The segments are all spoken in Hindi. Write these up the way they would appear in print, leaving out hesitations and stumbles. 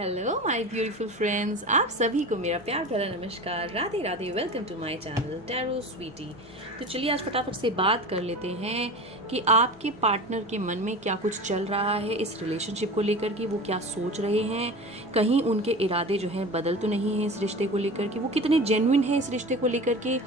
हेलो माय ब्यूटीफुल फ्रेंड्स, आप सभी को मेरा प्यार भरा नमस्कार। Radhe Radhe. Welcome to my channel tarot sweety. तो चलिए आज फटाफट से बात कर लेते हैं कि आपके पार्टनर के मन में क्या कुछ चल रहा है इस रिलेशनशिप को लेकर कि वो क्या सोच रहे हैं। कहीं उनके इरादे जो हैं बदल तो नहीं है इस रिश्ते को लेकर कि वो कितने जेन्युइन है इस रिश्ते को लेकर के।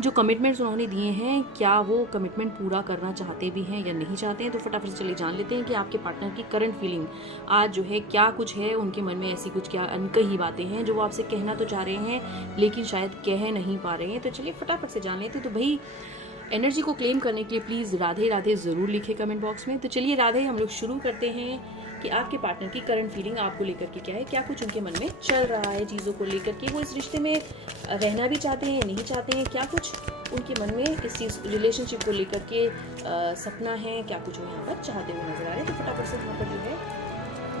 जो कमिटमेंट्स उन्होंने दिए हैं क्या वो कमिटमेंट पूरा करना चाहते भी हैं या नहीं चाहते हैं। तो फटाफट से चलिए जान लेते हैं कि आपके पार्टनर की करंट फीलिंग आज जो है क्या कुछ है उनके मन में। ऐसी कुछ क्या अनकही बातें हैं जो वो आपसे कहना तो चाह रहे हैं लेकिन शायद कह नहीं पा रहे हैं। तो चलिए फटाफट से जान लेते हैं। तो भाई एनर्जी को क्लेम करने के लिए प्लीज राधे राधे जरूर लिखे कमेंट बॉक्स में। तो चलिए राधे हम लोग शुरू करते हैं कि आपके पार्टनर की करंट फीलिंग आपको लेकर के क्या है, क्या कुछ उनके मन में चल रहा है चीज़ों को लेकर के। वो इस रिश्ते में रहना भी चाहते हैं या नहीं चाहते हैं, क्या कुछ उनके मन में इस चीज़ रिलेशनशिप को लेकर के सपना है, क्या कुछ वो यहाँ पर चाहते हुए नजर आ रहे हैं। तो फटाफट से यहाँ पर जो है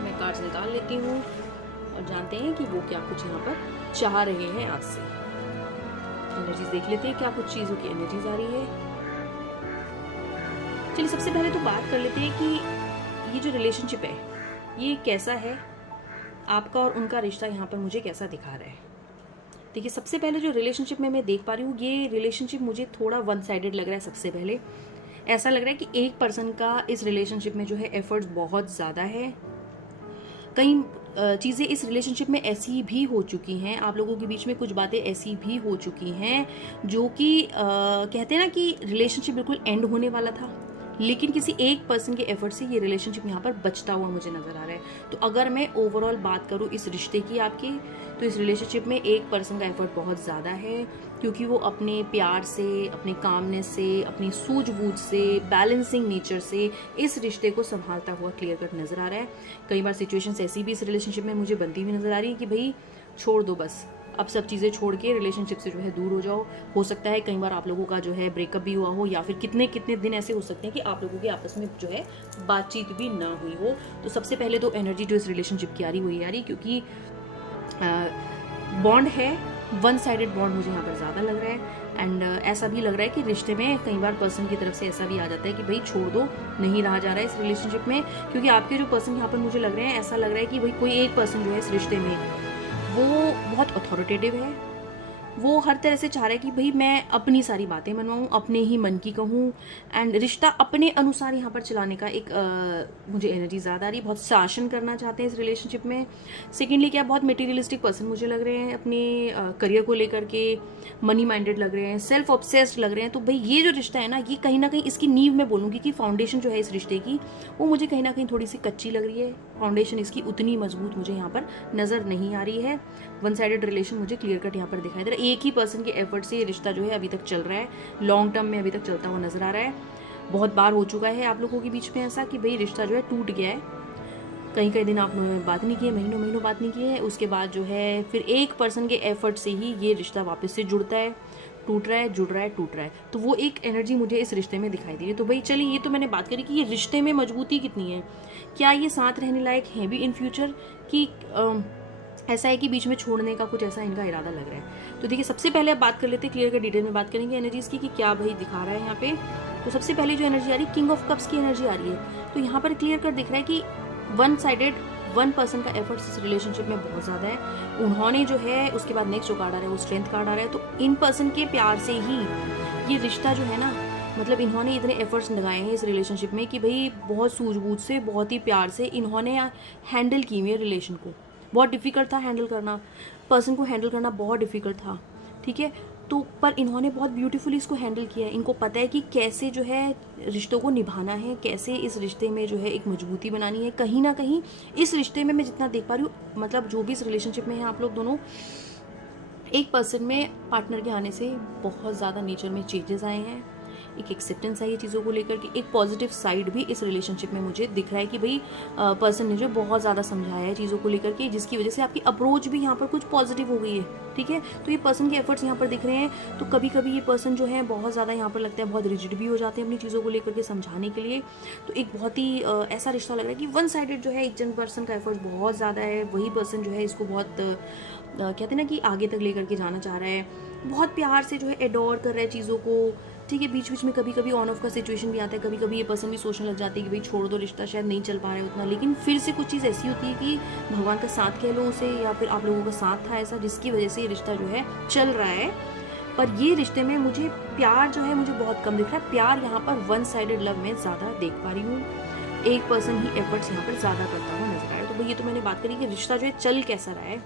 मैं कार्ड्स निकाल लेती हूँ और जानते हैं कि वो क्या कुछ यहाँ पर चाह रहे हैं आज से। एनर्जीज देख लेते हैं क्या कुछ चीज़ों की एनर्जीज आ रही है। चलिए सबसे पहले तो बात कर लेते हैं कि ये जो रिलेशनशिप है ये कैसा है, आपका और उनका रिश्ता यहाँ पर मुझे कैसा दिखा रहा है। देखिए सबसे पहले जो रिलेशनशिप में मैं देख पा रही हूँ ये रिलेशनशिप मुझे थोड़ा वन साइडेड लग रहा है। सबसे पहले ऐसा लग रहा है कि एक पर्सन का इस रिलेशनशिप में जो है एफर्ट्स बहुत ज़्यादा है। कई चीज़ें इस रिलेशनशिप में ऐसी भी हो चुकी हैं, आप लोगों के बीच में कुछ बातें ऐसी भी हो चुकी हैं जो कि कहते हैं ना कि रिलेशनशिप बिल्कुल एंड होने वाला था लेकिन किसी एक पर्सन के एफर्ट से ये रिलेशनशिप यहाँ पर बचता हुआ मुझे नजर आ रहा है। तो अगर मैं ओवरऑल बात करूँ इस रिश्ते की आपकी, तो इस रिलेशनशिप में एक पर्सन का एफर्ट बहुत ज़्यादा है क्योंकि वो अपने प्यार से, अपने कामनेस से, अपनी सूझबूझ से, बैलेंसिंग नेचर से इस रिश्ते को संभालता हुआ क्लियर कट नजर आ रहा है। कई बार सिचुएशंस ऐसी भी इस रिलेशनशिप में मुझे बनती हुई नजर आ रही है कि भाई छोड़ दो, बस अब सब चीज़ें छोड़ के रिलेशनशिप से जो है दूर हो जाओ। हो सकता है कई बार आप लोगों का जो है ब्रेकअप भी हुआ हो या फिर कितने कितने दिन ऐसे हो सकते हैं कि आप लोगों के आपस में जो है बातचीत भी ना हुई हो। तो सबसे पहले तो एनर्जी जो इस रिलेशनशिप की आ रही हुई आ रही क्योंकि बॉन्ड है, वन साइडेड बॉन्ड मुझे यहाँ पर ज़्यादा लग रहा है। एंड ऐसा भी लग रहा है कि रिश्ते में कई बार पर्सन की तरफ से ऐसा भी आ जाता है कि भाई छोड़ दो, नहीं रहा जा रहा है इस रिलेशनशिप में। क्योंकि आपके जो पर्सन यहाँ पर मुझे लग रहे हैं ऐसा लग रहा है कि भाई कोई एक पर्सन जो है इस रिश्ते में वो बहुत अथॉरिटेटिव है, वो हर तरह से चाह रहा है कि भाई मैं अपनी सारी बातें मनवाऊँ, अपने ही मन की कहूँ एंड रिश्ता अपने अनुसार यहाँ पर चलाने का एक मुझे एनर्जी ज़्यादा आ रही है। बहुत शासन करना चाहते हैं इस रिलेशनशिप में। सेकेंडली क्या बहुत मटेरियलिस्टिक पर्सन मुझे लग रहे हैं, अपने करियर को लेकर के मनी माइंडेड लग रहे हैं, सेल्फ ऑब्सेस्ड लग रहे हैं। तो भाई ये जो रिश्ता है ना ये कहीं ना कहीं इसकी नींव में बोलूँगी कि फाउंडेशन जो है इस रिश्ते की वो मुझे कहीं ना कहीं थोड़ी सी कच्ची लग रही है। फाउंडेशन इसकी उतनी मजबूत मुझे यहाँ पर नज़र नहीं आ रही है। वन साइडेड रिलेशन मुझे क्लियर कट यहाँ पर दिखाई दे रहा है। एक ही पर्सन के एफर्ट से ये रिश्ता जो है अभी तक चल रहा है, लॉन्ग टर्म में अभी तक चलता हुआ नजर आ रहा है। बहुत बार हो चुका है आप लोगों के बीच में ऐसा कि भाई रिश्ता जो है टूट गया है, कई कई दिन आपने बात नहीं की है, महीनों महीनों बात नहीं की है, उसके बाद जो है फिर एक पर्सन के एफर्ट से ही ये रिश्ता वापस से जुड़ता है, टूट रहा है, जुड़ रहा है, टूट रहा है। तो वो एक एनर्जी मुझे इस रिश्ते में दिखाई दे रही है। तो भाई चलिए ये तो मैंने बात करी कि ये रिश्ते में मजबूती कितनी है, क्या ये साथ रहने लायक है भी इन फ्यूचर कि ऐसा है कि बीच में छोड़ने का कुछ ऐसा इनका इरादा लग रहा है। तो देखिए सबसे पहले अब बात कर लेते हैं, क्लियर कर डिटेल में बात करेंगे एनर्जीज की कि क्या भाई दिखा रहा है यहाँ पे। तो सबसे पहले जो एनर्जी आ रही है किंग ऑफ कप्स की एनर्जी आ रही है। तो यहाँ पर क्लियर कर दिख रहा है कि वन साइडेड वन पर्सन का एफर्ट्स इस रिलेशनशिप में बहुत ज़्यादा है। उन्होंने जो है उसके बाद नेक्स्ट जो कार्ड आ रहा है वो स्ट्रेंथ कार्ड आ रहा है। तो इन पर्सन के प्यार से ही ये रिश्ता जो है ना, मतलब इन्होंने इतने एफर्ट्स लगाए हैं इस रिलेशनशिप में कि भाई बहुत सूझबूझ से, बहुत ही प्यार से इन्होंने हैंडल की हुई है रिलेशन को। बहुत डिफिकल्ट था हैंडल करना, पर्सन को हैंडल करना बहुत डिफिकल्ट था, ठीक है। तो पर इन्होंने बहुत ब्यूटीफुली इसको हैंडल किया है। इनको पता है कि कैसे जो है रिश्तों को निभाना है, कैसे इस रिश्ते में जो है एक मजबूती बनानी है। कहीं ना कहीं इस रिश्ते में मैं जितना देख पा रही हूँ, मतलब जो भी इस रिलेशनशिप में है आप लोग दोनों, एक पर्सन में पार्टनर के आने से बहुत ज़्यादा नेचर में चेंजेस आए हैं, एक एक्सेप्टेंस है ये चीज़ों को लेकर के। एक पॉजिटिव साइड भी इस रिलेशनशिप में मुझे दिख रहा है कि भाई पर्सन ने जो बहुत ज़्यादा समझाया है चीज़ों को लेकर के, जिसकी वजह से आपकी अप्रोच भी यहाँ पर कुछ पॉजिटिव हो गई है, ठीक है। तो ये पर्सन के एफर्ट्स यहाँ पर दिख रहे हैं। तो कभी कभी ये पर्सन जो है बहुत ज़्यादा यहाँ पर लगता है बहुत रिजिड भी हो जाते हैं अपनी चीज़ों को लेकर के समझाने के लिए। तो एक बहुत ही ऐसा रिश्ता लग रहा है कि वन साइडेड जो है एक जन पर्सन का एफर्ट्स बहुत ज़्यादा है, वही पर्सन जो है इसको बहुत कहते हैं ना कि आगे तक लेकर के जाना चाह रहा है, बहुत प्यार से जो है एडोर कर रहा है चीज़ों को, ठीक है। बीच बीच में कभी कभी ऑन ऑफ का सिचुएशन भी आता है, कभी कभी ये पर्सन भी सोचने लग जाती है कि भाई छोड़ दो रिश्ता, शायद नहीं चल पा रहा है उतना, लेकिन फिर से कुछ चीज़ ऐसी होती है कि भगवान का साथ कह लो उसे, या फिर आप लोगों का साथ था ऐसा जिसकी वजह से ये रिश्ता जो है चल रहा है। पर ये रिश्ते में मुझे प्यार जो है मुझे बहुत कम दिख रहा है। प्यार यहाँ पर वन साइडेड लव में ज़्यादा देख पा रही हूँ, एक पर्सन ही एफर्ट्स यहाँ पर ज़्यादा करता हुआ नजर आया। तो भाई ये तो मैंने बात करी कि रिश्ता जो है चल कैसा रहा है,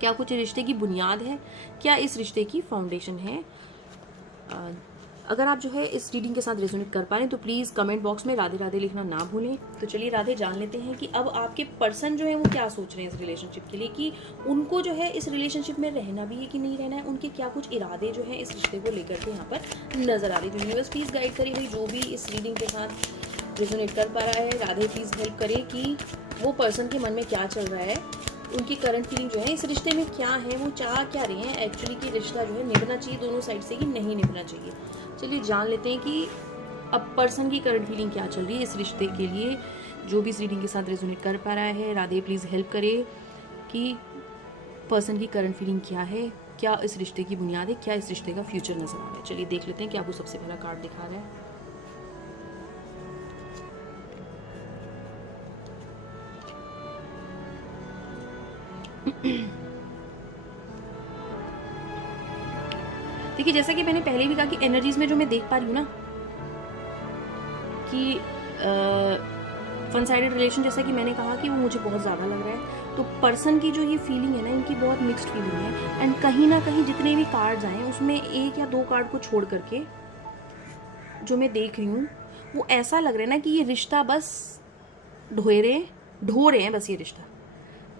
क्या कुछ रिश्ते की बुनियाद है, क्या इस रिश्ते की फाउंडेशन है। अगर आप जो है इस रीडिंग के साथ रेजोनेट कर पा रहे हैं तो प्लीज़ कमेंट बॉक्स में राधे राधे लिखना ना भूलें। तो चलिए राधे जान लेते हैं कि अब आपके पर्सन जो है वो क्या सोच रहे हैं इस रिलेशनशिप के लिए, कि उनको जो है इस रिलेशनशिप में रहना भी है कि नहीं रहना है, उनके क्या कुछ इरादे जो है इस रिश्ते को लेकर के यहाँ पर नजर आ रही है। तो यूनिवर्स प्लीज़ गाइड करिए भाई जो भी इस रीडिंग के साथ रेजोनेट कर पा रहा है, राधे प्लीज़ हेल्प करें कि वो पर्सन के मन में क्या चल रहा है, उनकी करंट फीलिंग जो है इस रिश्ते में क्या है, वो चाह क्या रहे हैं एक्चुअली कि रिश्ता जो है निभना चाहिए दोनों साइड से कि नहीं निभना चाहिए। चलिए जान लेते हैं कि अब पर्सन की करंट फीलिंग क्या चल रही है इस रिश्ते के लिए। जो भी इस रीडिंग के साथ रेजोनेट कर पा रहा है, राधे प्लीज़ हेल्प करे कि पर्सन की करंट फीलिंग क्या है, क्या इस रिश्ते की बुनियाद है, क्या इस रिश्ते का फ्यूचर नजर आ रहा है। चलिए देख लेते हैं कि आपको सबसे पहला कार्ड दिखा रहा है। देखिए जैसा कि मैंने पहले भी कहा कि एनर्जीज में जो मैं देख पा रही हूँ ना कि वन साइडेड रिलेशन, जैसा कि मैंने कहा कि वो मुझे बहुत ज़्यादा लग रहा है। तो पर्सन की जो ये फीलिंग है ना, इनकी बहुत मिक्स्ड फीलिंग है। एंड कहीं ना कहीं जितने भी कार्ड्स आए उसमें एक या दो कार्ड को छोड़ करके जो मैं देख रही हूँ वो ऐसा लग रहा है ना कि ये रिश्ता बस ढो रहे हैं बस। ये रिश्ता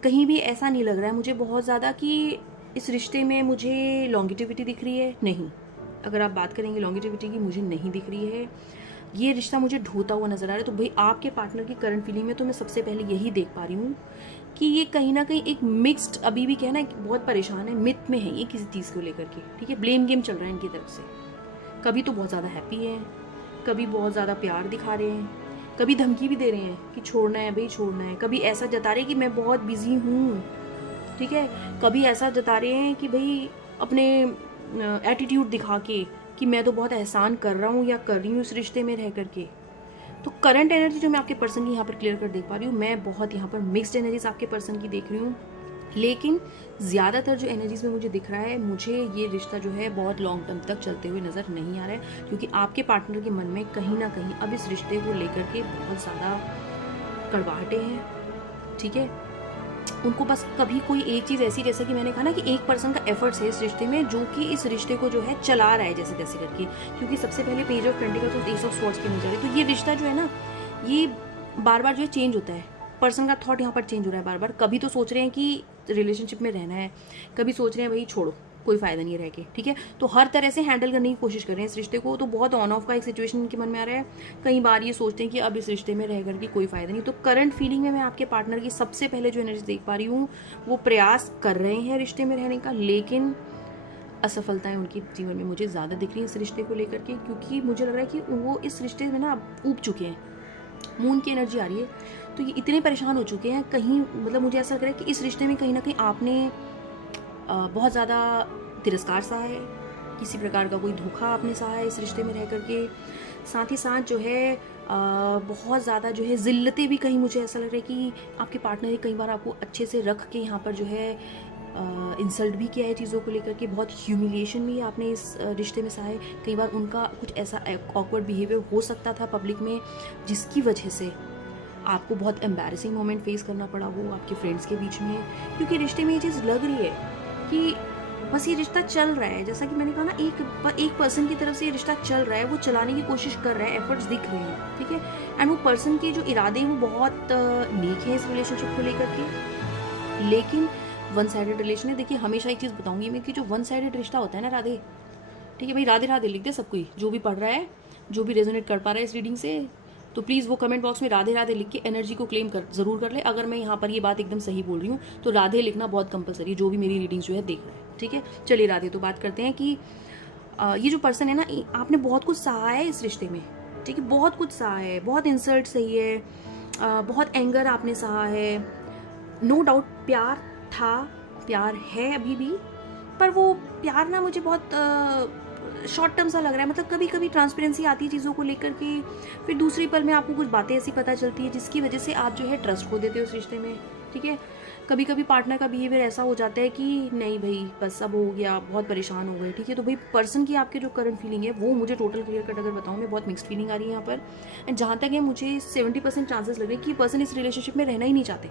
कहीं भी ऐसा नहीं लग रहा है मुझे बहुत ज़्यादा कि इस रिश्ते में मुझे लॉन्गिटिविटी दिख रही है, नहीं। अगर आप बात करेंगे लॉन्गिटिविटी की, मुझे नहीं दिख रही है। ये रिश्ता मुझे ढोता हुआ नजर आ रहा है। तो भाई आपके पार्टनर की करंट फीलिंग में तो मैं सबसे पहले यही देख पा रही हूँ कि ये कहीं ना कहीं एक मिक्स्ड, अभी भी कहना बहुत परेशान है, मिथ में है ये किसी चीज़ को लेकर के, ठीक है। ब्लेम गेम चल रहा है इनकी तरफ से। कभी तो बहुत ज़्यादा हैप्पी है, कभी बहुत ज़्यादा प्यार दिखा रहे हैं, कभी धमकी भी दे रहे हैं कि छोड़ना है भाई छोड़ना है, कभी ऐसा जता रहे हैं कि मैं बहुत बिजी हूँ, ठीक है। कभी ऐसा जता रहे हैं कि भाई अपने एटीट्यूड दिखा के कि मैं तो बहुत एहसान कर रहा हूँ या कर रही हूँ इस रिश्ते में रह करके। तो करंट एनर्जी जो मैं आपके पर्सन की यहाँ पर क्लियर कर देख पा रही हूँ, मैं बहुत यहाँ पर मिक्स्ड एनर्जीज आपके पर्सन की देख रही हूँ। लेकिन ज़्यादातर जो एनर्जीज में मुझे दिख रहा है, मुझे ये रिश्ता जो है बहुत लॉन्ग टर्म तक चलते हुए नज़र नहीं आ रहा है, क्योंकि आपके पार्टनर के मन में कहीं ना कहीं अब इस रिश्ते को लेकर के बहुत ज़्यादा कड़वाहटें हैं, ठीक है। उनको बस कभी कोई एक चीज़ ऐसी, जैसे कि मैंने कहा ना कि एक पर्सन का एफर्ट्स है इस रिश्ते में जो कि इस रिश्ते को जो है चला रहा है जैसे तैसे करके। क्योंकि सबसे पहले पेज ऑफ पेंटिकल्स और एस ऑफ स्वॉर्ड्स के नजर है। तो ये रिश्ता जो है ना, ये बार बार जो है चेंज होता है। पर्सन का थॉट यहाँ पर चेंज हो रहा है बार बार। कभी तो सोच रहे हैं कि रिलेशनशिप में रहना है, कभी सोच रहे हैं भाई छोड़ो कोई फायदा नहीं रह के, ठीक है। तो हर तरह से हैंडल करने की कोशिश कर रहे हैं इस रिश्ते को। तो बहुत ऑन ऑफ का एक सिचुएशन इनके मन में आ रहा है। कई बार ये सोचते हैं कि अब इस रिश्ते में रह करके कोई फायदा नहीं। तो करंट फीलिंग में मैं आपके पार्टनर की सबसे पहले जो एनर्जी देख पा रही हूँ, वो प्रयास कर रहे हैं रिश्ते में रहने का, लेकिन असफलताएं उनके जीवन में मुझे ज़्यादा दिख रही हैं इस रिश्ते को लेकर के। क्योंकि मुझे लग रहा है कि वो इस रिश्ते में ना ऊब चुके हैं, मून की एनर्जी आ रही है। तो ये इतने परेशान हो चुके हैं कहीं, मतलब मुझे ऐसा लग रहा है कि इस रिश्ते में कहीं ना कहीं आपने बहुत ज़्यादा तिरस्कार सहा है, किसी प्रकार का कोई धोखा आपने सहा है इस रिश्ते में रह करके। साथ ही साथ जो है बहुत ज़्यादा जो है ज़िल्लतें भी, कहीं मुझे ऐसा लग रहा है कि आपके पार्टनर ने कई बार आपको अच्छे से रख के यहाँ पर जो है इंसल्ट भी किया है चीज़ों को लेकर के। बहुत ह्यूमिलिएशन भी आपने इस रिश्ते में सहा है। कई बार उनका कुछ ऐसा ऑकवर्ड बिहेवियर हो सकता था पब्लिक में, जिसकी वजह से आपको बहुत एम्बैरेसिंग मोमेंट फेस करना पड़ा वो आपके फ्रेंड्स के बीच में। क्योंकि रिश्ते में ये चीज़ लग रही है कि बस ये रिश्ता चल रहा है, जैसा कि मैंने कहा ना, एक पर्सन की तरफ से ये रिश्ता चल रहा है, वो चलाने की कोशिश कर रहा है, एफर्ट्स दिख रहे हैं, ठीक है। एंड वो पर्सन के जो इरादे हैं वो बहुत नेक हैं इस रिलेशनशिप को लेकर के। लेकिन वन साइडेड रिलेशन है। देखिए हमेशा एक चीज़ बताऊंगी मैं कि जो वन साइडेड रिश्ता होता है ना राधे, ठीक है भाई, राधे राधे लिख दे सब कोई, जो भी पढ़ रहा है, जो भी रेजोनेट कर पा रहा है इस रीडिंग से, तो प्लीज़ वो कमेंट बॉक्स में राधे राधे लिख के एनर्जी को क्लेम ज़रूर कर ले। अगर मैं यहाँ पर ये बात एकदम सही बोल रही हूँ तो राधे लिखना बहुत कंपलसरी है, जो भी मेरी रीडिंग्स जो है देख रहा है, ठीक है। चलिए राधे, तो बात करते हैं कि ये जो पर्सन है ना, आपने बहुत कुछ सहा है इस रिश्ते में, ठीक है। बहुत कुछ सहा है, बहुत इंसल्ट सही है, बहुत एंगर आपने सहा है। नो डाउट प्यार था, प्यार है अभी भी, पर वो प्यार ना मुझे बहुत शॉर्ट टर्म सा लग रहा है। मतलब कभी कभी ट्रांसपेरेंसी आती है चीज़ों को लेकर के, फिर दूसरी पल में आपको कुछ बातें ऐसी पता चलती है जिसकी वजह से आप जो है ट्रस्ट खो देते हो उस रिश्ते में, ठीक है। कभी कभी पार्टनर का बिहेवियर ऐसा हो जाता है कि नहीं भाई बस अब हो गया, बहुत परेशान हो गए, ठीक है। तो भाई पर्सन की आपके जो करंट फीलिंग है वो मुझे टोटल क्लियर कट अगर बताऊँ मैं, बहुत मिक्स्ड फीलिंग आ रही है यहाँ पर। एंड जहाँ तक है मुझे 70% चांसेस लग रहे हैं कि पर्सन इस रिलेशनशिप में रहना ही नहीं चाहते।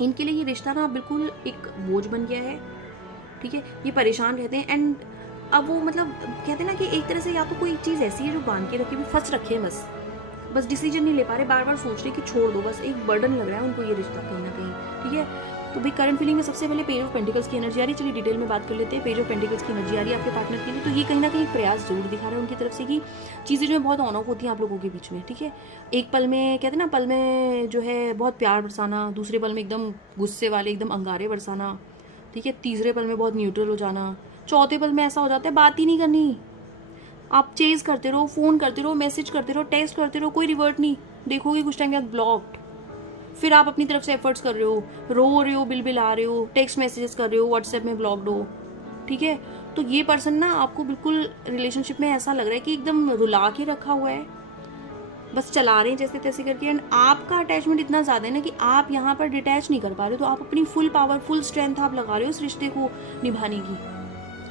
इनके लिए ये रिश्ता ना बिल्कुल एक बोझ बन गया है, ठीक है। ये परेशान रहते हैं एंड अब वो मतलब कहते हैं ना कि एक तरह से या तो कोई चीज़ ऐसी है जो बांध के रखे, भी फंस रखे हैं, बस डिसीजन नहीं ले पा रहे, बार बार सोच रहे कि छोड़ दो, बस एक बर्डन लग रहा है उनको ये रिश्ता कहीं ना कहीं, ठीक है। तो भाई करंट फीलिंग में सबसे पहले पेज ऑफ पेंटिकल्स की एनर्जी आ रही है। चलिए डिटेल में बात कर लेते हैं। पेज ऑफ पेंटिकल्स की एनर्जी आ रही है आपके पार्टनर के लिए, तो ये कहीं ना कहीं प्रयास जरूर दिखा रहे हैं उनकी तरफ से कि चीज़ें जो है बहुत ऑन ऑफ होती हैं आप लोगों के बीच में, ठीक है। एक पल में कहते हैं ना, पल में जो है बहुत प्यार बरसाना, दूसरे पल में एकदम गुस्से वाले एकदम अंगारे बरसाना, ठीक है। तीसरे पल में बहुत न्यूट्रल हो जाना, चौथे पल में ऐसा हो जाता है बात ही नहीं करनी, आप चेज करते रहो, फ़ोन करते रहो, मैसेज करते रहो, टेक्स्ट करते रहो, कोई रिवर्ट नहीं, देखोगे कुछ टाइम बाद ब्लॉक्ड। फिर आप अपनी तरफ से एफर्ट्स कर रहे हो, रो रहे हो, बिल आ रहे हो, टेक्स्ट मैसेजेस कर रहे हो, व्हाट्सएप में ब्लॉक्ड हो, ठीक है। तो ये पर्सन ना आपको बिल्कुल रिलेशनशिप में ऐसा लग रहा है कि एकदम रुला के रखा हुआ है, बस चला रहे हैं जैसे तैसे करके। एंड आपका अटैचमेंट इतना ज़्यादा है ना कि आप यहाँ पर डिटैच नहीं कर पा रहे हो, तो आप अपनी फुल पावर फुल स्ट्रेंथ आप लगा रहे हो इस रिश्ते को निभाने की।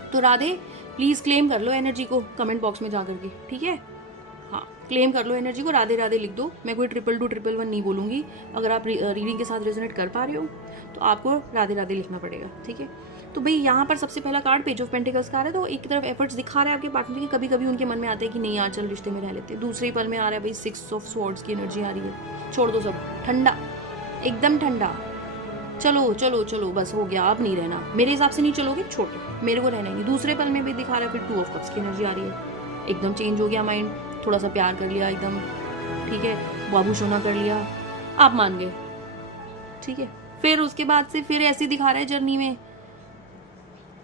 तो राधे प्लीज़ क्लेम कर लो एनर्जी को कमेंट बॉक्स में जा करके, ठीक है। हाँ, क्लेम कर लो एनर्जी को, राधे राधे लिख दो। मैं कोई 222 नहीं बोलूँगी, अगर आप रीडिंग के साथ रेजोनेट कर पा रहे हो तो आपको राधे राधे लिखना पड़ेगा, ठीक है। तो भाई यहाँ पर सबसे पहला कार्ड पेज ऑफ पेंटिकल्स का आ रहा है, तो एक तरफ एफर्ट्स दिखा रहा है आपके पार्टनर की, कभी कभी उनके मन में आता है कि नहीं यार चल रिश्ते में रह लेते। दूसरे पल में आ रहा है भाई 6 ऑफ स्वॉर्ड्स की एनर्जी आ रही है, छोड़ दो सब, ठंडा, एकदम ठंडा, चलो चलो चलो बस हो गया, अब नहीं रहना, मेरे हिसाब से नहीं चलोगे, छोड़ो, मेरे को रहना ही नहीं। दूसरे पल में भी दिखा रहा है फिर 2 ऑफ कप्स की एनर्जी आ रही है, एकदम चेंज हो गया माइंड, थोड़ा सा प्यार कर लिया एकदम, ठीक है, बाबू सोना कर लिया, आप मान गए, ठीक है। फिर उसके बाद से फिर ऐसे दिखा रहा है जर्नी में,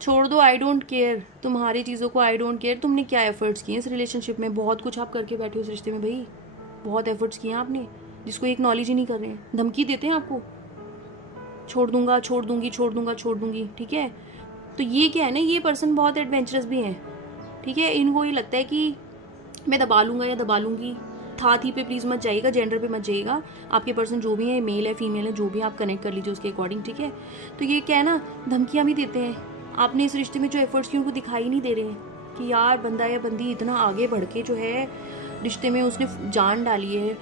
छोड़ दो, आई डोंट केयर, तुम्हारी चीज़ों को आई डोंट केयर। तुमने क्या एफर्ट्स किए इस रिलेशनशिप में, बहुत कुछ आप करके बैठे हो इस रिश्ते में भाई, बहुत एफर्ट्स किए आपने, जिसको एक नॉलेज ही नहीं कर रहे हैं, धमकी देते हैं आपको, छोड़ दूंगा, छोड़ दूंगी, छोड़ दूंगा, छोड़ दूंगी, ठीक है। तो ये क्या है ना, ये पर्सन बहुत एडवेंचरस भी हैं, ठीक है। इनको ये लगता है कि मैं दबा लूंगा या दबा लूंगी, थी पे प्लीज मत जाइएगा, जेंडर पे मत जाइएगा, आपके पर्सन जो भी है, मेल है फीमेल है, जो भी आप कनेक्ट कर लीजिए उसके अकॉर्डिंग, ठीक है। तो ये क्या है ना, धमकियां भी देते हैं, आपने इस रिश्ते में जो एफर्ट्स किए उनको दिखाई नहीं दे रहे हैं कि यार बंदा या बंदी इतना आगे बढ़ के जो है रिश्ते में उसने जान डाली है,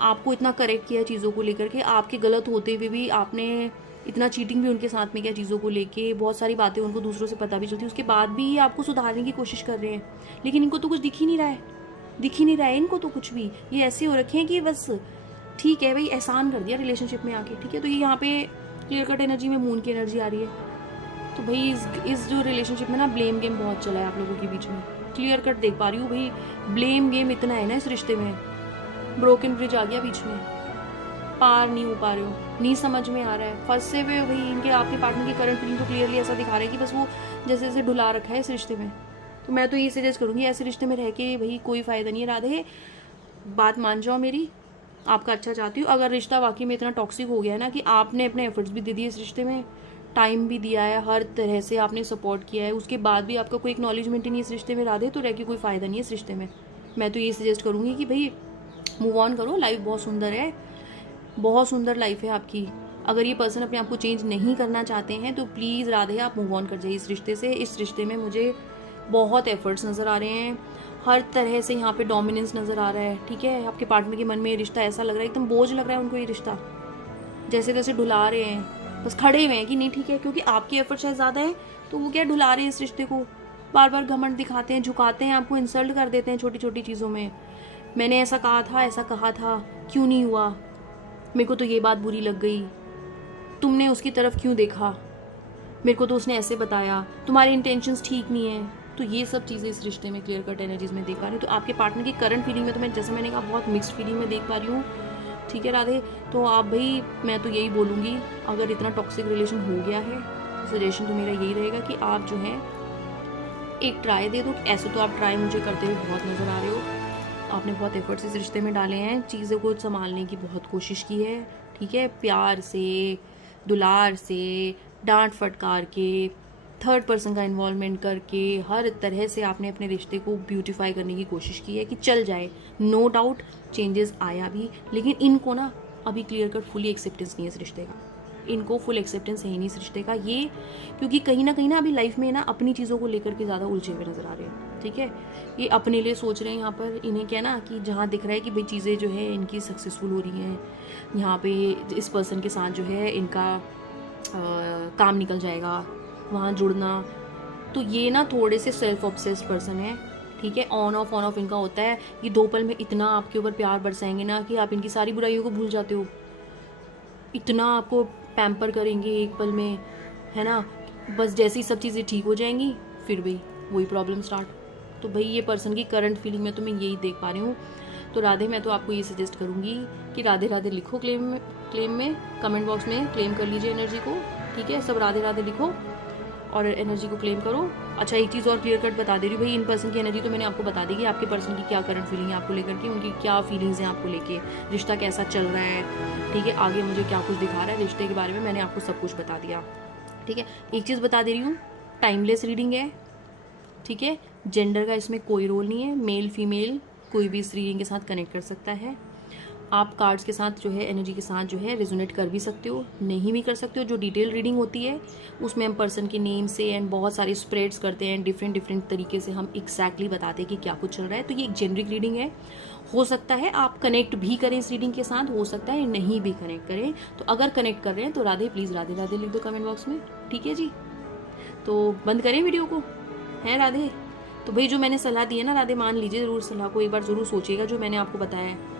आपको इतना करेक्ट किया चीज़ों को लेकर के, आपके गलत होते हुए भी आपने इतना चीटिंग भी उनके साथ में किया चीज़ों को लेके, बहुत सारी बातें उनको दूसरों से पता भी चलती, उसके बाद भी आपको सुधारने की कोशिश कर रहे हैं, लेकिन इनको तो कुछ दिख ही नहीं रहा है, दिख ही नहीं रहा है इनको तो कुछ भी। ये ऐसे हो रखे हैं कि बस ठीक है भाई, एहसान कर दिया रिलेशनशिप में आके, ठीक है। तो ये यहाँ पे क्लियर कट एनर्जी में मून की एनर्जी आ रही है। तो भाई इस जो रिलेशनशिप में ना ब्लेम गेम बहुत चला है आप लोगों के बीच में, क्लियर कट देख पा रही हूँ भाई, ब्लेम गेम इतना है ना इस रिश्ते में, ब्रोकन ब्रिज आ गया बीच में, पार नहीं हो पा रहे हो, नहीं समझ में आ रहा है, फंसे हुए भाई। इनके आपके पार्टनर की करंट फीलिंग तो क्लियरली ऐसा दिखा रहा है कि बस वो जैसे जैसे ढुला रखा है इस रिश्ते में। तो मैं तो ये सजेस्ट करूँगी ऐसे रिश्ते में रह के भाई कोई फ़ायदा नहीं है। राधे बात मान जाओ मेरी, आपका अच्छा चाहती हूँ। अगर रिश्ता वाकई में इतना टॉक्सिक हो गया है ना कि आपने अपने एफर्ट्स भी दे दिए इस रिश्ते में, टाइम भी दिया है, हर तरह से आपने सपोर्ट किया है, उसके बाद भी आपका कोई एक्नॉलेजमेंट ही नहीं इस रिश्ते में, राधे तो रह के कोई फ़ायदा नहीं है इस रिश्ते में। मैं तो ये सजेस्ट करूँगी कि भाई मूव ऑन करो, लाइफ बहुत सुंदर है, बहुत सुंदर लाइफ है आपकी। अगर ये पर्सन अपने आप को चेंज नहीं करना चाहते हैं तो प्लीज़ राधे आप मूव ऑन कर जाइए इस रिश्ते से। इस रिश्ते में मुझे बहुत एफर्ट्स नज़र आ रहे हैं, हर तरह से यहाँ पे डोमिनेंस नज़र आ रहा है, ठीक है। आपके पार्टनर के मन में ये रिश्ता ऐसा लग रहा है, एकदम बोझ लग रहा है उनको ये रिश्ता, जैसे तैसे ढुला रहे हैं, बस खड़े हुए हैं कि नहीं ठीक है, क्योंकि आपके एफर्ट्स शायद ज़्यादा हैं तो वो क्या ढुला रहे हैं इस रिश्ते को, बार बार घमंड दिखाते हैं, झुकाते हैं, आपको इंसल्ट कर देते हैं छोटी छोटी चीज़ों में। मैंने ऐसा कहा था, ऐसा कहा था, क्यों नहीं हुआ, मेरे को तो ये बात बुरी लग गई, तुमने उसकी तरफ क्यों देखा, मेरे को तो उसने ऐसे बताया, तुम्हारे इंटेंशंस ठीक नहीं है। तो ये सब चीज़ें इस रिश्ते में क्लियर कट एनर्जीज में देख पा रही हूँ। तो आपके पार्टनर की करंट फीलिंग में तो मैं जैसे मैंने कहा बहुत मिक्स्ड फीलिंग में देख पा रही हूँ, ठीक है राधे। तो आप भाई मैं तो यही बोलूँगी, अगर इतना टॉक्सिक रिलेशन हो गया है तो सजेशन तो मेरा यही रहेगा कि आप जो है एक ट्राई दे दो। ऐसे तो आप ट्राई मुझे करते हुए बहुत नज़र आ रहे हो, आपने बहुत एफर्ट्स इस रिश्ते में डाले हैं, चीज़ों को संभालने की बहुत कोशिश की है, ठीक है, प्यार से, दुलार से, डांट फटकार के, थर्ड पर्सन का इन्वॉल्वमेंट करके हर तरह से आपने अपने रिश्ते को ब्यूटीफाई करने की कोशिश की है कि चल जाए। नो डाउट चेंजेस आया भी, लेकिन इनको ना अभी क्लियर कट फुली एक्सेप्टेंस नहीं है इस रिश्ते का। इनको फुल एक्सेप्टेंस है ही नहीं इस रिश्ते का, ये क्योंकि कहीं ना अभी लाइफ में ना अपनी चीज़ों को लेकर के ज़्यादा उलझे हुए नजर आ रहे हैं। ठीक है, ये अपने लिए सोच रहे हैं यहाँ पर। इन्हें क्या ना कि जहाँ दिख रहा है कि भाई चीज़ें जो है इनकी सक्सेसफुल हो रही हैं, यहाँ पे इस पर्सन के साथ जो है इनका काम निकल जाएगा, वहाँ जुड़ना, तो ये ना थोड़े से सेल्फ ऑब्सेस्ड पर्सन है। ठीक है, ऑन ऑफ इनका होता है कि 2 पल में इतना आपके ऊपर प्यार बरसाएंगे ना कि आप इनकी सारी बुराइयों को भूल जाते हो, इतना आपको पैम्पर करेंगे 1 पल में, है ना। बस जैसे ही सब चीज़ें ठीक हो जाएंगी फिर भी वही प्रॉब्लम स्टार्ट। तो भाई ये पर्सन की करंट फीलिंग में तो मैं यही देख पा रही हूँ। तो राधे, मैं तो आपको ये सजेस्ट करूँगी कि राधे राधे लिखो क्लेम में कमेंट बॉक्स में क्लेम कर लीजिए एनर्जी को। ठीक है, सब राधे राधे लिखो और एनर्जी को क्लेम करो। अच्छा, एक चीज़ और क्लियर कट बता दे रही हूँ भाई, इन पर्सन की एनर्जी तो मैंने आपको बता दी कि आपके पर्सन की क्या करंट फीलिंग है आपको लेकर के, उनकी क्या फीलिंग्स हैं आपको लेके, रिश्ता कैसा चल रहा है। ठीक है, आगे मुझे क्या कुछ दिखा रहा है रिश्ते के बारे में, मैंने आपको सब कुछ बता दिया। ठीक है, एक चीज़ बता दे रही हूँ, टाइमलेस रीडिंग है। ठीक है, जेंडर का इसमें कोई रोल नहीं है, मेल फीमेल कोई भी इस रीडिंग के साथ कनेक्ट कर सकता है। आप कार्ड्स के साथ जो है एनर्जी के साथ जो है रेजोनेट कर भी सकते हो, नहीं भी कर सकते हो। जो डिटेल रीडिंग होती है उसमें हम पर्सन के नेम से एंड बहुत सारे स्प्रेड्स करते हैं, डिफरेंट तरीके से हम एग्जैक्टली बताते हैं कि क्या कुछ चल रहा है। तो ये एक जेनरिक रीडिंग है, हो सकता है आप कनेक्ट भी करें इस रीडिंग के साथ, हो सकता है नहीं भी कनेक्ट करें। तो अगर कनेक्ट कर रहे हैं तो राधे प्लीज़ राधे राधे लिख दो कमेंट बॉक्स में। ठीक है जी, तो बंद करें वीडियो को, है राधे। तो भाई जो मैंने सलाह दी है ना राधे, मान लीजिए ज़रूर सलाह को, एक बार ज़रूर सोचिएगा जो मैंने आपको बताया है।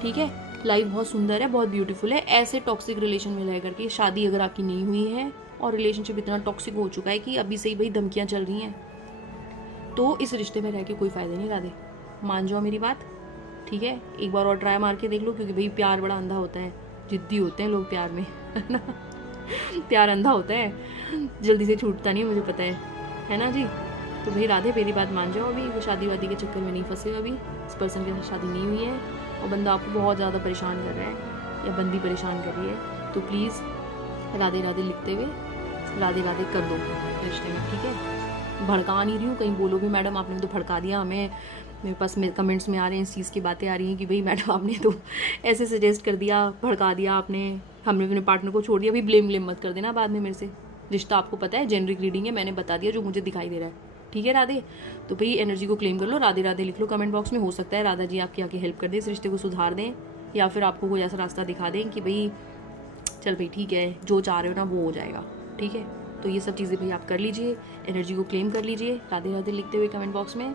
ठीक है, लाइफ बहुत सुंदर है, बहुत ब्यूटीफुल है। ऐसे टॉक्सिक रिलेशन में रह करके, शादी अगर आपकी नहीं हुई है और रिलेशनशिप इतना टॉक्सिक हो चुका है कि अभी से ही भाई धमकियां चल रही हैं, तो इस रिश्ते में रह के कोई फायदा नहीं राधे, मान जाओ मेरी बात। ठीक है, एक बार और ट्राई मार के देख लो, क्योंकि भाई प्यार बड़ा अंधा होता है, जिद्दी होते हैं लोग प्यार में, है ना। प्यार अंधा होता है, जल्दी से छूटता नहीं, मुझे पता है ना जी। तो भाई राधे मेरी बात मान जाओ, अभी वो शादी वादी के चक्कर में नहीं फंसे हो, अभी इस पर्सन के साथ शादी नहीं हुई है और बंदा आपको बहुत ज़्यादा परेशान कर रहा है या बंदी परेशान कर रही है, तो प्लीज़ राधे राधे लिखते हुए राधे राधे कर दो रिश्ते में। ठीक है, भड़का नहीं रही हूँ, कहीं बोलोगे मैडम आपने तो भड़का दिया हमें, मेरे पास कमेंट्स में आ रहे हैं इस चीज़ की बातें आ रही हैं कि भाई मैडम आपने तो ऐसे सजेस्ट कर दिया, भड़का दिया आपने, हमने अपने पार्टनर को छोड़ दिया। अभी ब्लेम मत कर देना बाद में मेरे से, रिश्ता आपको पता है जेनरिक रीडिंग है, मैंने बता दिया जो मुझे दिखाई दे रहा है। ठीक है राधे, तो भाई एनर्जी को क्लेम कर लो, राधे राधे लिख लो कमेंट बॉक्स में। हो सकता है राधा जी आपकी आके हेल्प कर दे, इस रिश्ते को सुधार दें, या फिर आपको कोई ऐसा रास्ता दिखा दें कि भाई चल भाई ठीक है, जो चाह रहे हो ना वो हो जाएगा। ठीक है, तो ये सब चीज़ें भाई आप कर लीजिए, एनर्जी को क्लेम कर लीजिए राधे राधे लिखते हुए कमेंट बॉक्स में।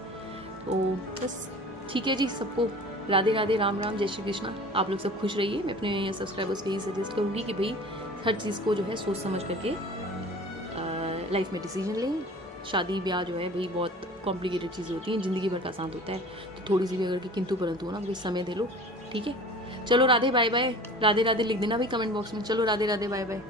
तो बस ठीक है जी, सबको राधे राधे, राम राम, जय श्री कृष्णा। आप लोग सब खुश रहिए। मैं अपने सब्सक्राइबर्स को यही सजेस्ट करूँगी कि भाई हर चीज़ को जो है सोच समझ करके लाइफ में डिसीजन लें। शादी ब्याह जो है भाई बहुत कॉम्प्लिकेटेड चीज़ें होती हैं, ज़िंदगी भर का साथ होता है, तो थोड़ी सी भी अगर किंतु परंतु हो ना भाई समय दे लो। ठीक है, चलो राधे बाय बाय, राधे राधे लिख देना भाई कमेंट बॉक्स में। चलो राधे राधे बाय बाय।